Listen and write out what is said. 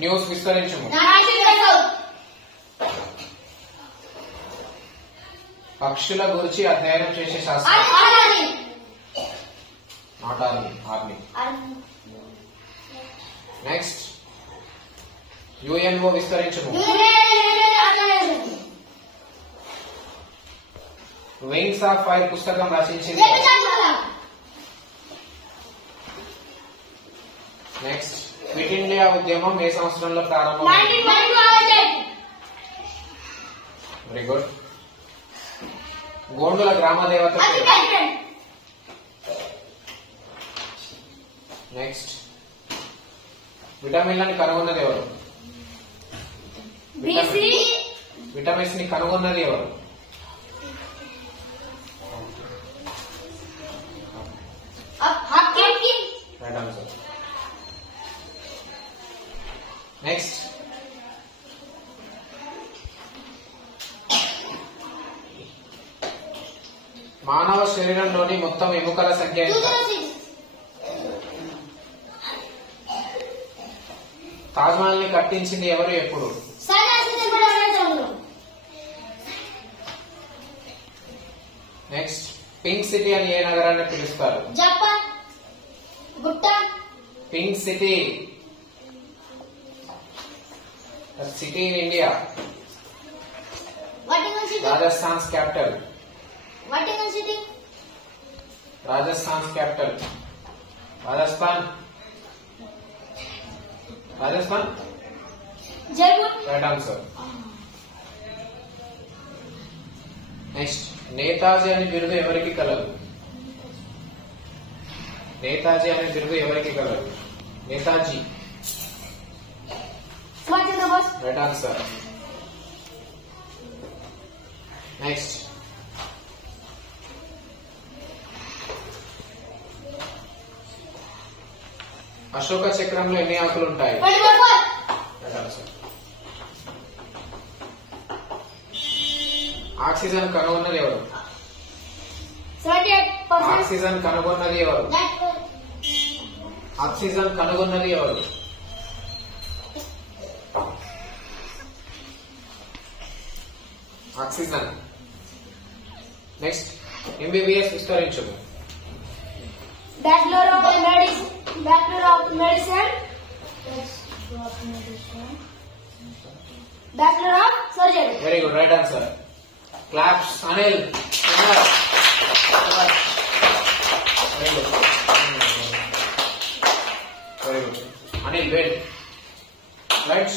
News విస్తరించుము. పక్షుల గురించి అధ్యయనం చేసే శాస్త్రం. Not army. నెక్స్ట్ యుఎన్ఓ విస్తరించుము. వింగ్స్ ఆఫ్ ఫైర్ పుస్తకం రచించింది. నెక్స్ట్ క్విట్ ఇండియా ఉద్యమం ఏ సంవత్సరంలో ప్రారంభమైంది? Very good. గోండుల గ్రామ దేవత. నెక్స్ట్ విటమిన్లను కనుగొన్నది ఎవరు? విటమిన్స్ ని కనుగొన్నది ఎవరు? Right answer. నెక్స్ట్ మానవ శరీరంలోని మొత్తం ఎముకల సంఖ్య ఎంత? తాజ్మహల్ ని కట్టించింది ఎవరు, ఎప్పుడు? నెక్స్ట్ పింక్ సిటీ అని ఏ నగరాన్ని పిలుస్తారు? Pink city, city in India. Rajasthan capital. Rajasthan capital. Rajasthan. Right answer. Next Netaji అనే బిరుదు ఎవరికి కలదు? నేతాజీ అనే బిరుదు ఎవరికి కలదు? Netaji. Right answer. Next Ashoka చక్రంలో ఎన్ని ఆకులు ఉంటాయి? Right answer. ఆక్సిజన్ కనుగొన్నది ఎవరు? ఆక్సిజన్ కనుగొన్నది ఎవరు? ఆక్సిజన్ కనుగొన్నది ఎవరు? ఆక్సిజన్. నెక్స్ట్ ఎంబీబీఎస్ విస్తరించు. Bachelor of Medicine, Bachelor of Surgery. Very good, right answer. Claps, Anil. Very good. Very good. Anil, wait. Right.